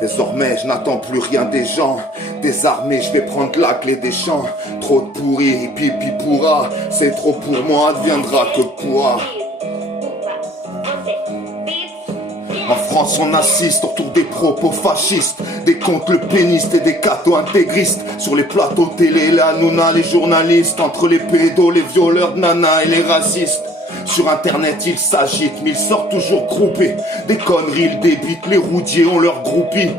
Désormais je n'attends plus rien des gens. Désarmé je vais prendre la clé des champs. Trop de pourri, pipi pourra. C'est trop pour moi, adviendra que pourra. En France on assiste autour des propos fascistes, des comptes le péniste et des cathos intégristes. Sur les plateaux télé, la nouna, les journalistes. Entre les pédos, les violeurs de nana et les racistes. Sur internet ils s'agitent, mais ils sortent toujours groupés. Des conneries ils débitent, les roudiers ont leur groupie.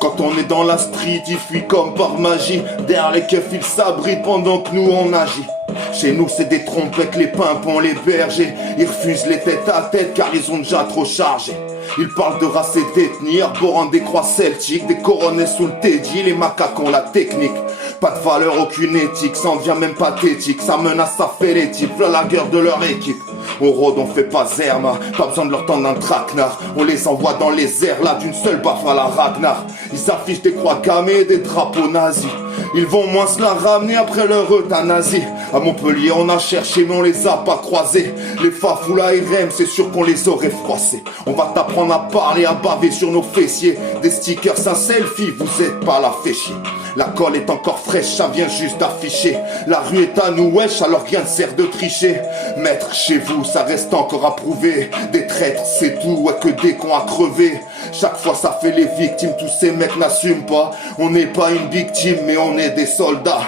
Quand on est dans la street, ils fuient comme par magie. Derrière les keufs ils s'abritent pendant que nous on agit. Chez nous c'est des trompettes, les pimpons, les bergers. Ils refusent les têtes à tête car ils ont déjà trop chargé. Ils parlent de race et d'ethnie, arborant des croix celtiques, des coronets sous le teddy, les macaques ont la technique. Pas de valeur, aucune éthique, ça en devient même pathétique. Ça menace, ça fait les types, voilà la gueule de leur équipe. On rôde, on fait pas zerma, pas besoin de leur tendre un traquenard. On les envoie dans les airs, là d'une seule baffe à la Ragnar. Ils affichent des croix gammées, des drapeaux nazis. Ils vont moins se la ramener après leur euthanasie. À Montpellier on a cherché mais on les a pas croisés. Les fafous la RM c'est sûr qu'on les aurait froissés. On va t'apprendre à parler, à baver sur nos fessiers. Des stickers, un selfie, vous êtes pas la fait chier. La colle est encore fraîche, ça vient juste d'afficher. La rue est à nous, wesh, alors rien ne sert de tricher. Maître, chez vous, ça reste encore à prouver. Des traîtres, c'est tout, ouais, que des cons à crever. Chaque fois ça fait les victimes, tous ces mecs n'assument pas. On n'est pas une victime, mais on est des soldats.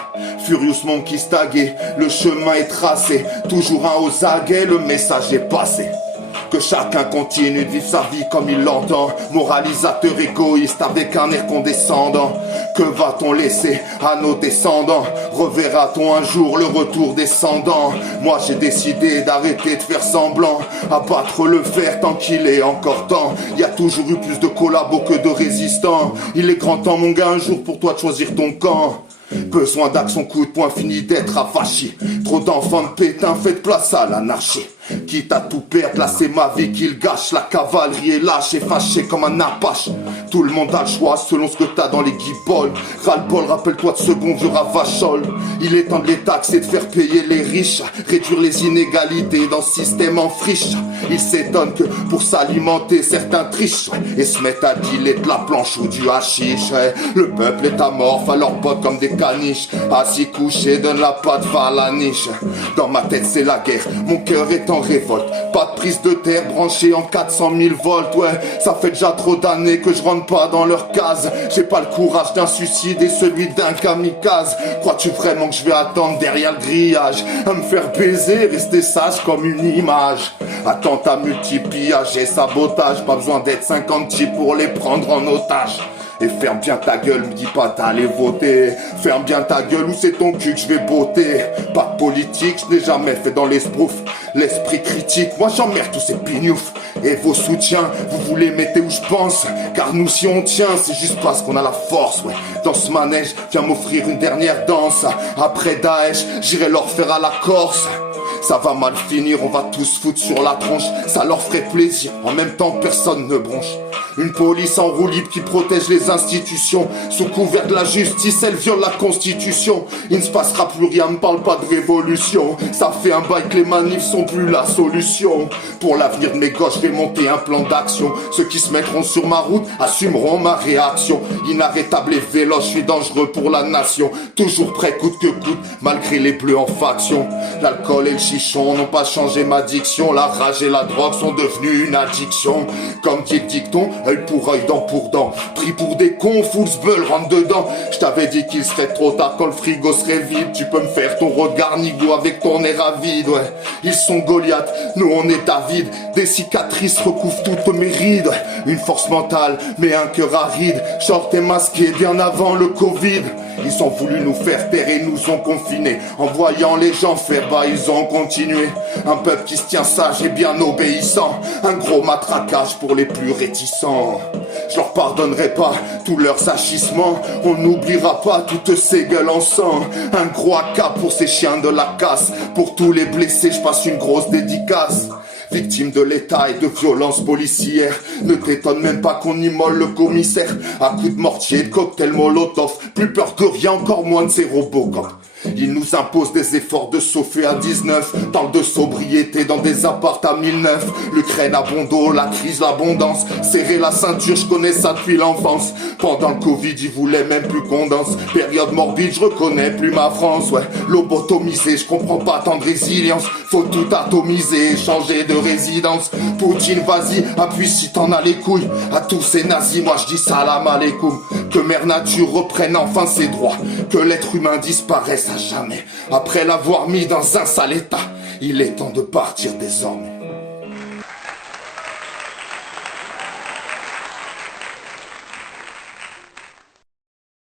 Furious Monkey tagué, le chemin est tracé. Toujours un aux aguets, le message est passé. Que chacun continue de vivre sa vie comme il l'entend. Moralisateur égoïste avec un air condescendant. Que va-t-on laisser à nos descendants? Reverra-t-on un jour le retour descendant? Moi j'ai décidé d'arrêter de faire semblant. Abattre le fer tant qu'il est encore temps. Y a toujours eu plus de collabos que de résistants. Il est grand temps mon gars un jour pour toi de choisir ton camp. Besoin d'action, coup de poing, fini d'être affachi. Trop d'enfants de pétain, faites place à l'anarchie. Quitte à tout perdre, là c'est ma vie qu'il gâche. La cavalerie est lâche et fâchée comme un apache. Tout le monde a le choix selon ce que t'as dans les guibolles. Ras-le-bol, rappelle-toi de ce bon vieux Ravachol. Il est temps de les taxer, de faire payer les riches. Réduire les inégalités dans ce système en friche. Ils s'étonnent que pour s'alimenter certains trichent et se mettent à dealer de la planche ou du hashish. Le peuple est amorphe à leurs bottes comme des caniches. Assis couché, donne la patte, va à la niche. Dans ma tête c'est la guerre, mon cœur est en révolte. Pas de prise de terre branchée en 400 000 volts. Ouais, ça fait déjà trop d'années que je rentre pas dans leur case. J'ai pas le courage d'un suicide et celui d'un kamikaze. Crois-tu vraiment que je vais attendre derrière le grillage à me faire baiser, rester sage comme une image? Attentat, multipillage et sabotage. Pas besoin d'être 50 types pour les prendre en otage. Et ferme bien ta gueule, me dis pas d'aller voter. Ferme bien ta gueule ou c'est ton cul que je vais botter. Pas de politique, je n'ai jamais fait dans l'esbrouf. L'esprit critique, moi j'emmerde tous ces pignoufs. Et vos soutiens, vous vous les mettez où je pense. Car nous si on tient, c'est juste parce qu'on a la force, ouais. Dans ce manège, viens m'offrir une dernière danse. Après Daesh, j'irai leur faire à la Corse. Ça va mal finir, on va tous foutre sur la tronche. Ça leur ferait plaisir, en même temps personne ne bronche. Une police en roue libre qui protège les institutions. Sous couvert de la justice, elle viole la constitution. Il ne se passera plus rien, me parle pas de révolution. Ça fait un bail que les manifs sont plus la solution. Pour l'avenir de mes gosses, je vais monter un plan d'action. Ceux qui se mettront sur ma route assumeront ma réaction. Inarrêtable et véloce, je suis dangereux pour la nation. Toujours prêt coûte que coûte, malgré les bleus en faction. L'alcool et le chichon n'ont pas changé ma diction. La rage et la drogue sont devenues une addiction. Comme dit le dicton, œil pour œil, dent pour dent. Pris pour des cons, football, rentre dedans. Je t'avais dit qu'il serait trop tard quand le frigo serait vide. Tu peux me faire ton regard nigo avec ton air avide, ouais. Ils sont Goliath, nous on est David. Des cicatrices recouvrent toutes mes rides. Une force mentale, mais un cœur aride. Short et masqué bien avant le Covid. Ils ont voulu nous faire taire et nous ont confinés. En voyant les gens faire bas, ils ont continué. Un peuple qui se tient sage et bien obéissant. Un gros matraquage pour les plus réticents. Je leur pardonnerai pas tous leurs agissements. On n'oubliera pas toutes ces gueules en sang. Un gros AK pour ces chiens de la casse. Pour tous les blessés, je passe une grosse dédicace. Victime de l'état et de violences policières. Ne t'étonne même pas qu'on immole le commissaire à coups de mortier, de cocktail molotov. Plus peur de rien, encore moins de ces Robocop. Ils nous imposent des efforts de chauffer à 19. Parle de sobriété dans des apparts à 1009. L'Ukraine à bon dos, la crise, l'abondance. Serrer la ceinture, je connais ça depuis l'enfance. Pendant le Covid, ils voulaient même plus qu'on danse. Période morbide, je reconnais plus ma France. Ouais, lobotomisé, je comprends pas tant de résilience. Faut tout atomiser, changer de résidence. Poutine, vas-y, appuie si t'en as les couilles. À tous ces nazis, moi je dis salam alaikum. Que Mère Nature reprenne enfin ses droits. Que l'être humain disparaisse à jamais. Après l'avoir mis dans un sale état, il est temps de partir désormais.